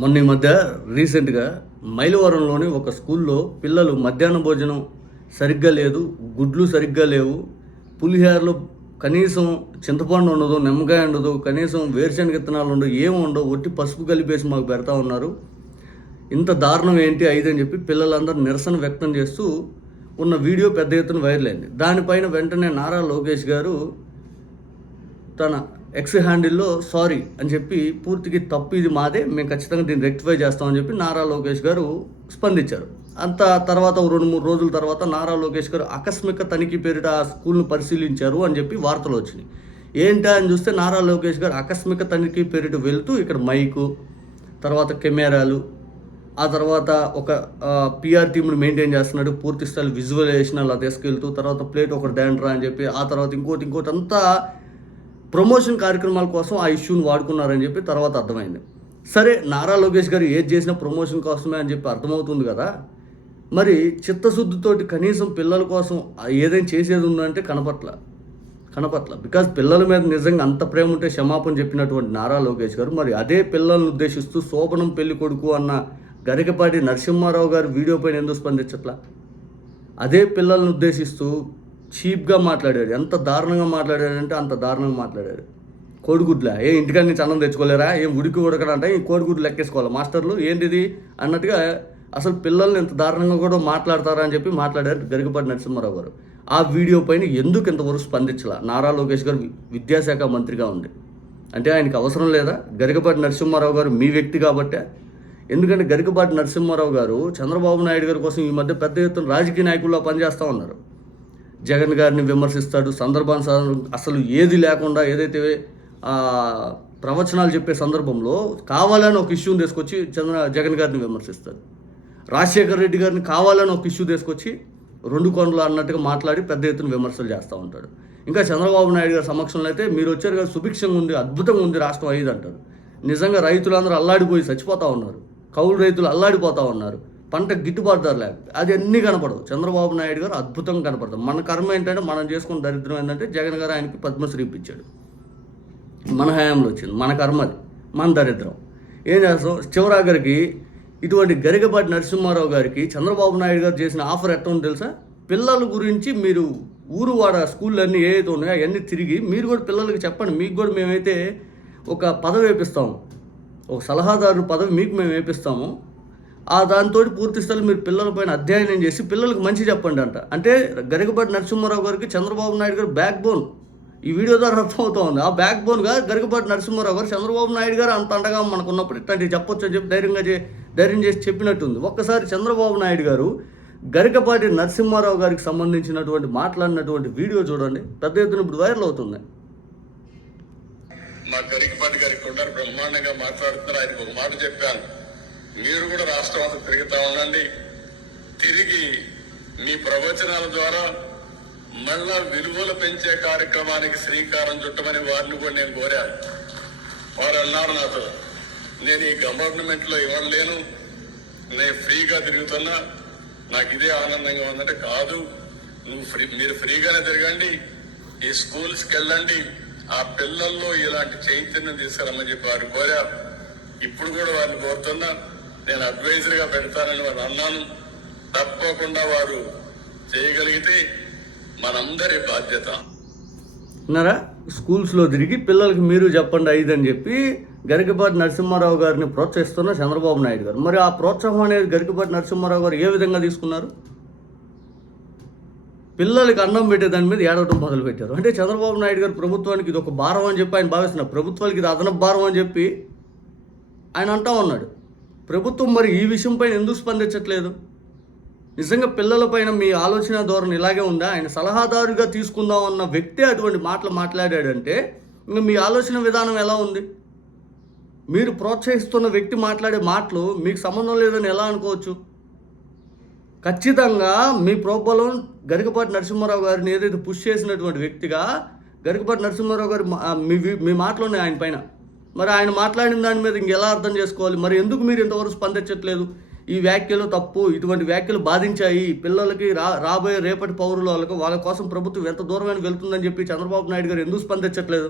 మొన్న ఈ మధ్య రీసెంట్గా మైలవరంలోని ఒక స్కూల్లో పిల్లలు మధ్యాహ్న భోజనం సరిగ్గా లేదు, గుడ్లు సరిగ్గా లేవు, పులిహోరలో కనీసం చింతపండు ఉండదు, నిమ్మకాయ ఉండదు, కనీసం వేరుశనగ విత్తనాలు ఉండవు, ఏమి ఉండవు, ఒట్టి పసుపు కలిపేసి మాకు పెడతా ఉన్నారు. ఇంత దారుణం ఏంటి అని చెప్పి పిల్లలందరూ నిరసన వ్యక్తం చేస్తూ ఉన్న వీడియో పెద్ద ఎత్తున వైరల్ అయింది. దానిపైన వెంటనే నారా లోకేష్ గారు తన ఎక్స్ హ్యాండిల్లో సారీ అని చెప్పి పూర్తిగా తప్పు ఇది మాదే, మేము ఖచ్చితంగా దీన్ని రెక్టిఫై చేస్తామని చెప్పి నారా లోకేష్ గారు స్పందించారు. అంత తర్వాత 2-3 రోజుల తర్వాత నారా లోకేష్ గారు ఆకస్మిక తనిఖీ పేరిట ఆ స్కూల్ను పరిశీలించారు అని చెప్పి వార్తలు వచ్చినాయి. ఏంటా అని చూస్తే నారా లోకేష్ గారు ఆకస్మిక తనిఖీ పేరిట వెళ్తూ ఇక్కడ మైకు, తర్వాత కెమెరాలు, ఆ తర్వాత ఒక పిఆర్ టీమ్ని మెయింటైన్ చేస్తున్నాడు, పూర్తి స్థాయి విజువలైజేషన్ అలా తీసుకెళ్తూ, తర్వాత ప్లేట్ ఒకటి దేంట్రా అని చెప్పి, ఆ తర్వాత ఇంకోటి అంతా ప్రమోషన్ కార్యక్రమాల కోసం ఆ ఇష్యూని వాడుకున్నారని చెప్పి తర్వాత అర్థమైంది. సరే, నారా లోకేష్ గారు ఏది చేసినా ప్రమోషన్ కోసమే అని చెప్పి అర్థమవుతుంది కదా, మరి చిత్తశుద్ధితోటి కనీసం పిల్లల కోసం ఏదైనా చేసేది ఉందంటే కనపట్ల. బికాజ్ పిల్లల మీద నిజంగా అంత ప్రేమ ఉంటే క్షమాపణ చెప్పినటువంటి నారా లోకేష్ గారు మరి అదే పిల్లల్ని ఉద్దేశిస్తూ శోభనం పెళ్లి కొడుకు అన్న గరికపాటి నరసింహారావు గారు వీడియో పైన ఎందుకు స్పందించట్లా? అదే పిల్లల్ని ఉద్దేశిస్తూ చీప్గా మాట్లాడాడు. ఎంత దారుణంగా మాట్లాడాడంటే అంత దారుణంగా మాట్లాడాడు. కోడిగుడ్లా ఇంటికాడ నుంచి అన్నం తెచ్చుకోలేరా, ఉడికి ఉడకడంట, ఈ కోడిగుడ్లు లెక్కేసుకోవాలి మాస్టర్లు ఏంటిది అన్నట్టుగా అసలు పిల్లల్ని ఎంత దారుణంగా కూడా మాట్లాడతారా అని చెప్పి మాట్లాడారు గరికపాటి నరసింహారావు గారు. ఆ వీడియో పైన ఎందుకు ఇంతవరకు స్పందించాల? నారా లోకేష్ గారు విద్యాశాఖ మంత్రిగా ఉంది అంటే ఆయనకి అవసరం లేదా? గరికపాటి నరసింహారావు గారు మీ వ్యక్తి కాబట్టే. ఎందుకంటే గరికపాటి నరసింహారావు గారు చంద్రబాబు నాయుడు గారి కోసం ఈ మధ్య పెద్ద ఎత్తున రాజకీయ నాయకుల్లో పనిచేస్తూ ఉన్నారు. జగన్ గారిని విమర్శిస్తాడు, సందర్భానుసారం అసలు ఏది లేకుండా ఏదైతే ప్రవచనాలు చెప్పే సందర్భంలో కావాలని ఒక ఇష్యూని తీసుకొచ్చి జగన్ గారిని విమర్శిస్తాడు. రాజశేఖర్ రెడ్డి గారిని కావాలని ఒక ఇష్యూ తీసుకొచ్చి 2 కొండలు అన్నట్టుగా మాట్లాడి పెద్ద ఎత్తున విమర్శలు చేస్తూ ఉంటాడు. ఇంకా చంద్రబాబు నాయుడు గారి సమక్షంలో అయితే మీరు వచ్చారు కదా, సుభిక్షంగా ఉంది, అద్భుతంగా ఉంది రాష్ట్రం అయ్యేది అంటారు. నిజంగా రైతులందరూ అల్లాడిపోయి చచ్చిపోతూ ఉన్నారు, కౌలు రైతులు అల్లాడిపోతూ ఉన్నారు, పంట గిట్టుబాటు ధర లేక, అది అన్నీ కనపడవు. చంద్రబాబు నాయుడు గారు అద్భుతంగా కనపడతారు. మన కర్మ ఏంటంటే మనం చేసుకున్న దరిద్రం ఏంటంటే జగన్ గారు ఆయనకి పద్మశ్రీ ఇప్పించాడు, మన హయాంలో వచ్చింది, మన కర్మ అది, మన దరిద్రం. ఏం చేస్తాం? చివరాఖరికి ఇటువంటి గరికపాటి నరసింహారావు గారికి చంద్రబాబు నాయుడు గారు చేసిన ఆఫర్ ఎట్లా ఉందో తెలుసా? పిల్లల గురించి మీరు ఊరు వాడ స్కూళ్ళన్నీ ఏవైతే ఉన్నాయో అవన్నీ తిరిగి మీరు కూడా పిల్లలకి చెప్పండి, మీకు కూడా మేమైతే ఒక పదవి వేపిస్తాము, ఒక సలహాదారు పదవి మీకు మేము వేపిస్తాము, ఆ దాంతో పూర్తి స్థాయిలో మీరు పిల్లలపైన అధ్యయనం చేసి పిల్లలకు మంచి చెప్పండి అంట. అంటే గరికపాటి నరసింహారావు గారికి చంద్రబాబు నాయుడు గారు బ్యాక్ బోన్ ఈ వీడియో ద్వారా అర్థమవుతూ ఉంది. ఆ బ్యాక్ బోన్గా గరికపాటి నరసింహారావు గారు చంద్రబాబు నాయుడు గారు అంత అండగా మనకు ఉన్నప్పుడు ఇట్లాంటివి చెప్పొచ్చు అని చెప్పి ధైర్యం చేసి చెప్పినట్టుంది. ఒక్కసారి చంద్రబాబు నాయుడు గారు గరికపాటి నరసింహారావు గారికి సంబంధించినటువంటి మాట్లాడినటువంటి వీడియో చూడండి, పెద్ద ఎత్తున ఇప్పుడు వైరల్ అవుతుంది. మా గరికపాటి గారికి కూడా బ్రహ్మాండంగా మాట్లాడుతున్నారు. ఆయనకు ఒక మాట చెప్పాను, మీరు కూడా రాష్ట్రం అంతా తిరుగుతా ఉండండి, తిరిగి మీ ప్రవచనాల ద్వారా మళ్ళా విలువలు పెంచే కార్యక్రమానికి శ్రీకారం చుట్టమని వారిని కూడా నేను కోరాను. వారు అన్నారు నాతో, నేను ఈ గవర్నమెంట్లో ఇవ్వలేను, నేను ఫ్రీగా తిరుగుతున్నా, నాకు ఇదే ఆనందంగా ఉందంటే, కాదు మీరు ఫ్రీగానే తిరగండి, ఈ స్కూల్స్కి వెళ్ళండి, ఆ పిల్లల్లో ఇలాంటి చైతన్యం తీసుకురమ్మని చెప్పి వారు కోరారు. ఇప్పుడు కూడా వారిని కోరుతున్నా, నేను అడ్వైజర్గా పెడతానని వారు అన్నాను. తప్పకుండా వారు చేయగలిగితే మనందరి బాధ్యత. ఉన్నారా? స్కూల్స్లో తిరిగి పిల్లలకి మీరు చెప్పండి అని చెప్పి గరికపాటి నరసింహారావు గారిని ప్రోత్సహిస్తున్న చంద్రబాబు నాయుడు గారు. మరి ఆ ప్రోత్సాహం అనేది గరికపాటి నరసింహారావు గారు ఏ విధంగా తీసుకున్నారు? పిల్లలకి అన్నం పెట్టే దాని మీద ఏడవటం మొదలుపెట్టారు. అంటే చంద్రబాబు నాయుడు గారు ప్రభుత్వానికి ఇది ఒక భారం అని చెప్పి ఆయన భావిస్తున్నారు, ప్రభుత్వానికి ఇది అదనపు భారం అని చెప్పి ఆయన అంటా ఉన్నాడు. ప్రభుత్వం మరి ఈ విషయం పైన ఎందుకు స్పందించట్లేదు? నిజంగా పిల్లలపైన మీ ఆలోచన ధోరణి ఇలాగే ఉందా? ఆయన సలహాదారుగా తీసుకుందాం అన్న వ్యక్తి అటువంటి మాటలు మాట్లాడాడంటే ఇంకా మీ ఆలోచన విధానం ఎలా ఉంది? మీరు ప్రోత్సహిస్తున్న వ్యక్తి మాట్లాడే మాటలు మీకు సంబంధం లేదని ఎలా అనుకోవచ్చు? ఖచ్చితంగా మీ ప్రోబలం గరికపాటి నరసింహారావు గారిని ఏదైతే పుష్ చేసినటువంటి వ్యక్తిగా గరికపాటి నరసింహారావు గారు మీ మాటలోనే ఆయన పైన. మరి ఆయన మాట్లాడిన దాని మీద ఇంకెలా అర్థం చేసుకోవాలి? మరి ఎందుకు మీరు ఇంతవరకు స్పందించట్లేదు? ఈ వ్యాఖ్యలు తప్పు, ఇటువంటి వ్యాఖ్యలు బాధించాయి, పిల్లలకి రాబోయే రేపటి పౌరుల వాళ్ళ కోసం ప్రభుత్వం ఎంత దూరమైన వెళ్తుందని చెప్పి చంద్రబాబు నాయుడు గారు ఎందుకు స్పందించట్లేదు?